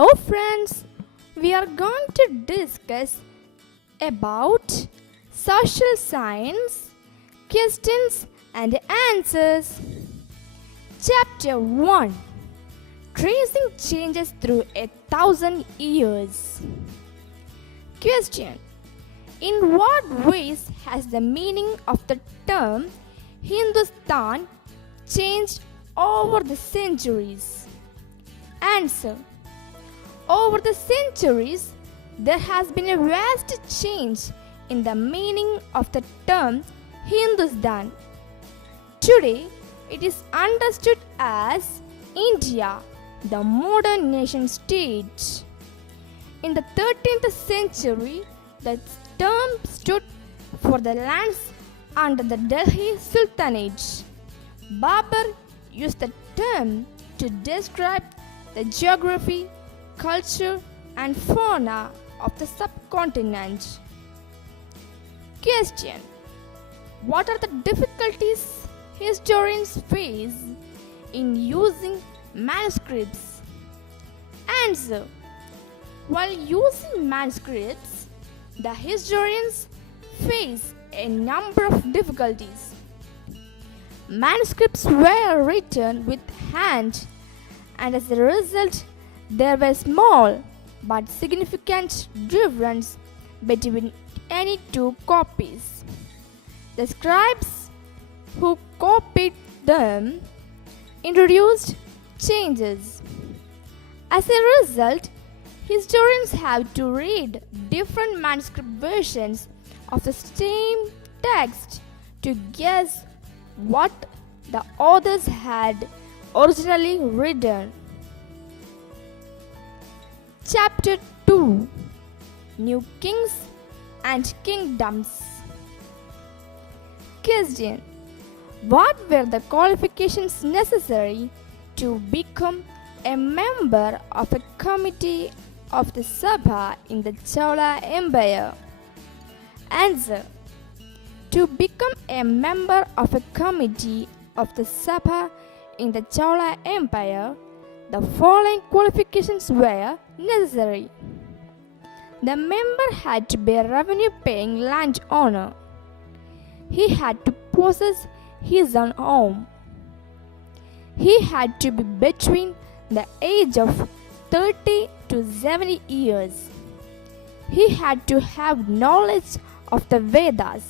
Hello friends, we are going to discuss about social science, questions and answers. Chapter 1, Tracing Changes Through 1,000 Years. Question: in what ways has the meaning of the term Hindustan changed over the centuries? Answer: over the centuries, there has been a vast change in the meaning of the term Hindustan. Today, it is understood as India, the modern nation state. In the 13th century, the term stood for the lands under the Delhi Sultanate. Babur used the term to describe the geography, culture and fauna of the subcontinent. Question: what are the difficulties historians face in using manuscripts? Answer: while using manuscripts, the historians face a number of difficulties. Manuscripts were written with hand, and as a result, there were small but significant differences between any two copies. The scribes who copied them introduced changes. As a result, historians have to read different manuscript versions of the same text to guess what the authors had originally written. Chapter 2, New Kings and Kingdoms. Question: what were the qualifications necessary to become a member of a committee of the Sabha in the Chola Empire? Answer: to become a member of a committee of the Sabha in the Chola Empire, the following qualifications were necessary. The member had to be a revenue-paying landowner. He had to possess his own home. He had to be between the age of 30 to 70 years. He had to have knowledge of the Vedas.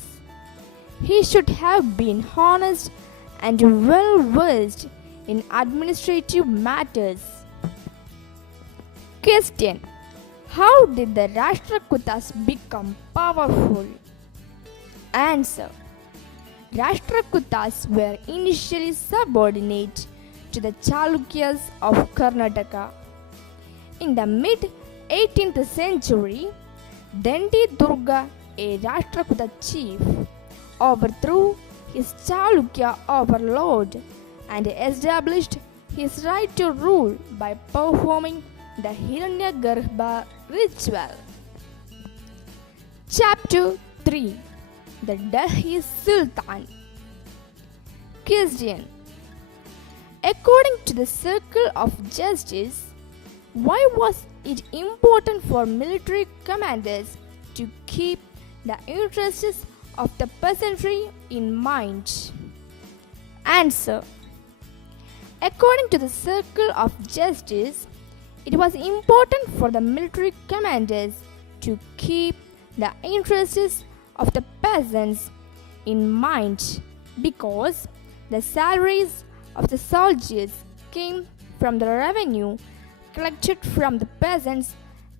He should have been honest and well-versed in administrative matters. Question: how did the Rashtrakutas become powerful? Answer: Rashtrakutas were initially subordinate to the Chalukyas of Karnataka. In the mid-18th century, Dandi Durga, a Rashtrakuta chief, overthrew his Chalukya overlord and established his right to rule by performing the Hiranyagarbha ritual. Chapter 3, The Delhi Sultan. Question: according to the circle of justice, why was it important for military commanders to keep the interests of the peasantry in mind? Answer: according to the circle of justice, it was important for the military commanders to keep the interests of the peasants in mind because the salaries of the soldiers came from the revenue collected from the peasants,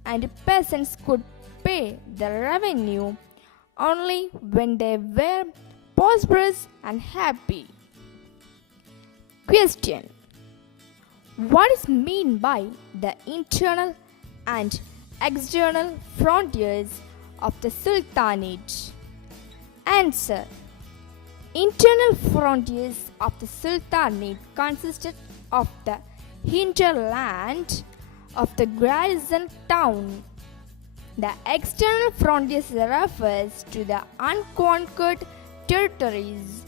and the peasants could pay the revenue only when they were prosperous and happy. Question: what is meant by the internal and external frontiers of the Sultanate? Answer: internal frontiers of the Sultanate consisted of the hinterland of the garrison town. The external frontiers refers to the unconquered territories,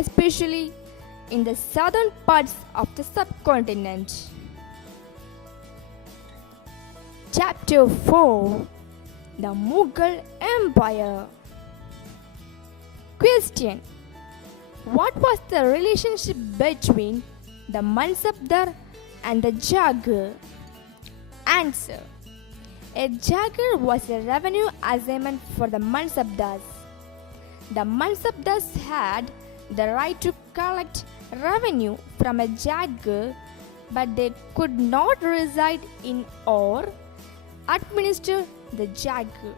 especially in the southern parts of the subcontinent. Chapter 4. The Mughal Empire. Question. What was the relationship between the Mansabdar and the Jagir? Answer. A Jagir was a revenue assignment for the Mansabdars. The Mansabdars had the right to collect revenue from a Jagir, but they could not reside in or administer the Jagir.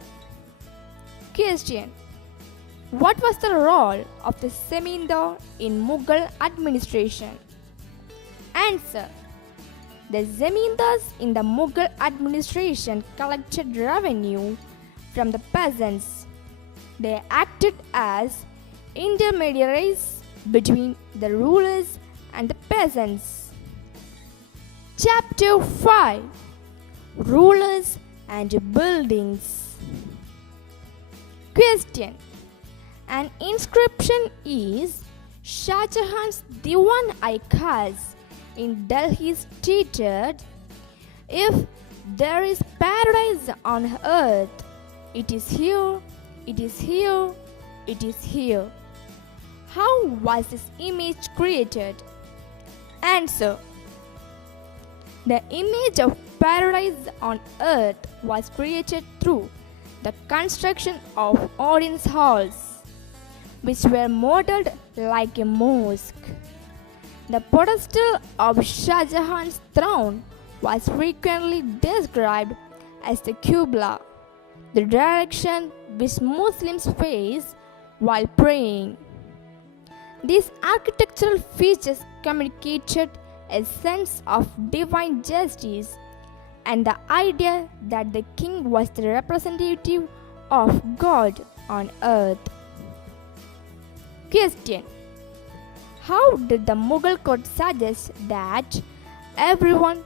Question. What was the role of the Zemindar in Mughal administration? Answer. The Zemindars in the Mughal administration collected revenue from the peasants. They acted as intermediaries between the rulers and the peasants. Chapter 5. Rulers and Buildings. Question. An inscription is Shah Jahan's Diwan-i-Khas in Delhi stated, "If there is paradise on earth, it is here, it is here, it is here." How was this image created? Answer. The image of paradise on earth was created through the construction of audience halls, which were modeled like a mosque. The pedestal of Shah Jahan's throne was frequently described as the Qibla, the direction which Muslims face while praying. These architectural features communicated a sense of divine justice and the idea that the king was the representative of God on earth. Question. How did the Mughal court suggest that everyone,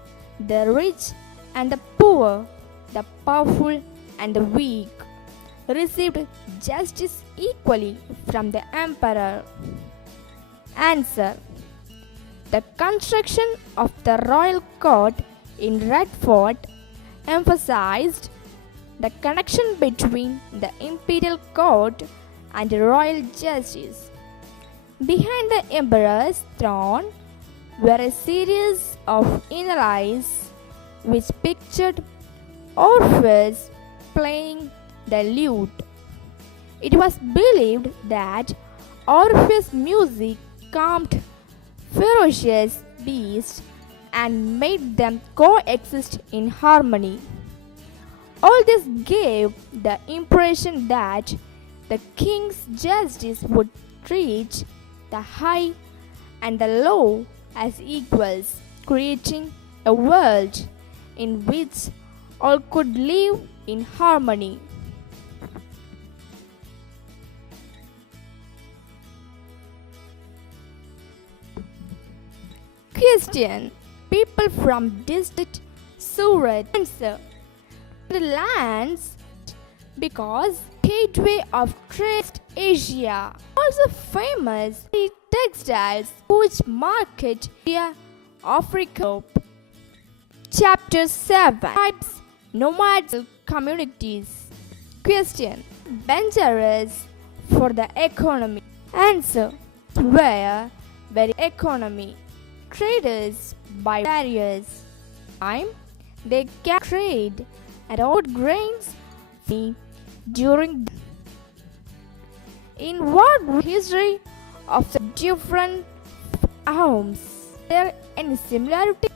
the rich and the poor, the powerful and the weak, received justice equally from the emperor? Answer. The construction of the royal court in Red Fort emphasized the connection between the imperial court and royal justice. Behind the emperor's throne were a series of inlays which pictured Orpheus playing the lute. It was believed that Orpheus' music calmed ferocious beasts and made them coexist in harmony. All this gave the impression that the king's justice would treat the high and the low as equals, creating a world in which all could live in harmony. Question. People from district Surat. Answer. The lands because gateway of trade Asia, also famous textiles which market Asia, Africa. Chapter 7. Tribes, nomads, communities. Question. Dangerous for the economy. Answer. Where very economy. Traders by barriers. Time they can trade and out grains during. In what history of the different homes? Is there any similarity?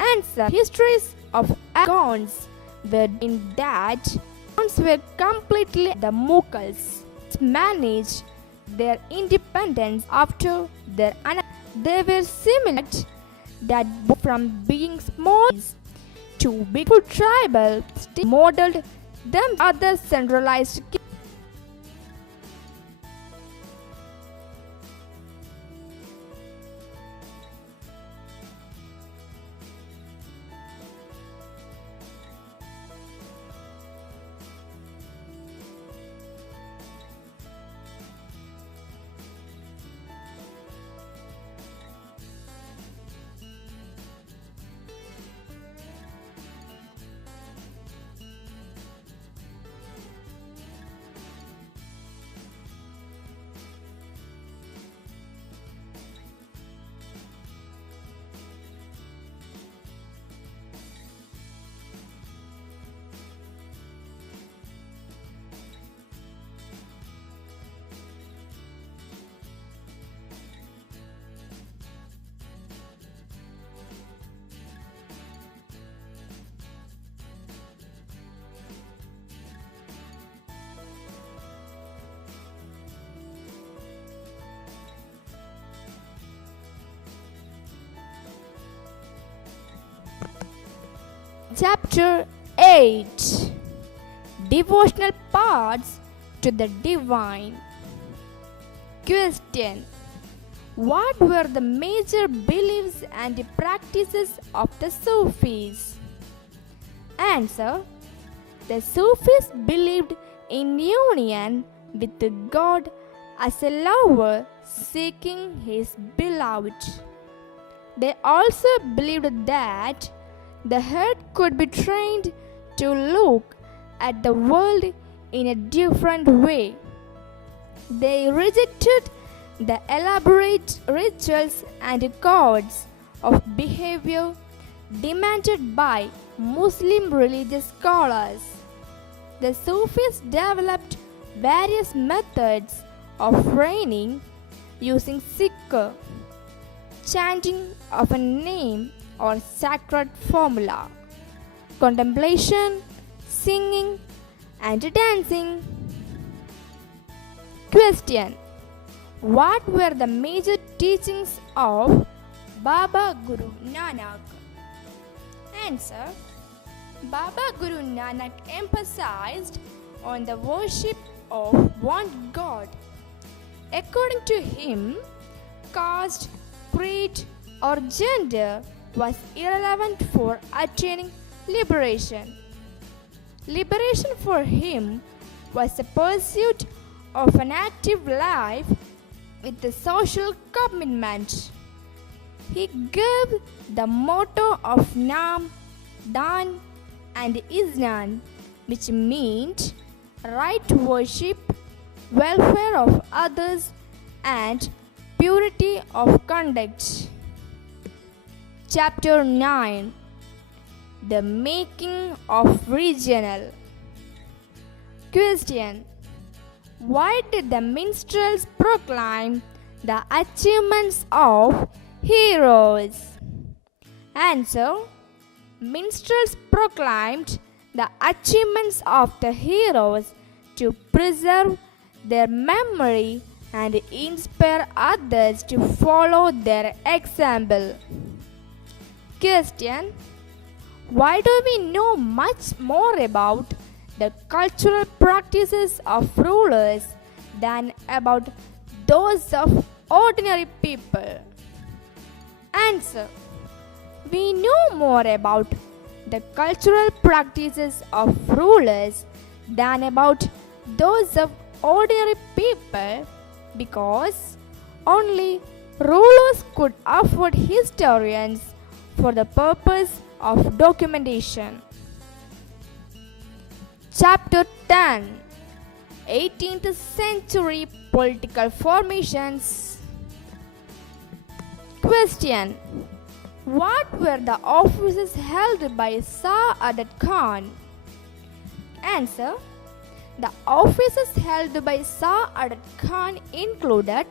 Answer. Histories of Afghans were in that Afghans were completely the Mughals managed their independence after their they were similar that from being small to big tribal modeled them other centralized. Chapter 8. Devotional Paths to the Divine. Question. What were the major beliefs and practices of the Sufis? Answer. The Sufis believed in union with God as a lover seeking his beloved. They also believed that the heart could be trained to look at the world in a different way. They rejected the elaborate rituals and codes of behavior demanded by Muslim religious scholars. The Sufis developed various methods of training using zikr, chanting of a name or sacred formula, contemplation, singing, and dancing. Question. What were the major teachings of Baba Guru Nanak? Answer. Baba Guru Nanak emphasized on the worship of one God. According to him, caste, creed, or gender was irrelevant for attaining liberation. Liberation for him was the pursuit of an active life with a social commitment. He gave the motto of Nam, Dan, and Isnan, which meant right worship, welfare of others, and purity of conduct. Chapter 9. The Making of Regional. Question. Why did the minstrels proclaim the achievements of heroes? Answer. Minstrels proclaimed the achievements of the heroes to preserve their memory and inspire others to follow their example. Question. Why do we know much more about the cultural practices of rulers than about those of ordinary people? Answer. We know more about the cultural practices of rulers than about those of ordinary people because only rulers could afford historians for the purpose of documentation. Chapter 10. 18th Century Political Formations. Question. What were the offices held by Shah Adad Khan? Answer. The offices held by Shah Adad Khan included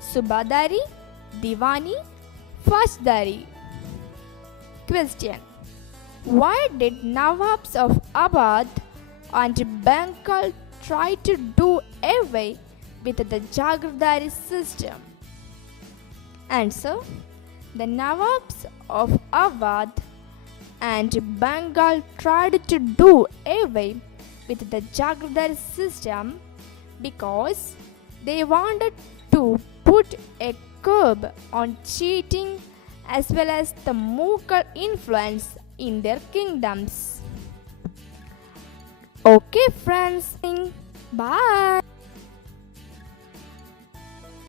Subadari, Diwani, Fashdari. Question. Why did Nawabs of Awadh and Bengal try to do away with the Jagardari system? Answer. The Nawabs of Awadh and Bengal tried to do away with the Jagardari system because they wanted to put a curb on cheating as well as the Mughal influence in their kingdoms. Okay friends, bye.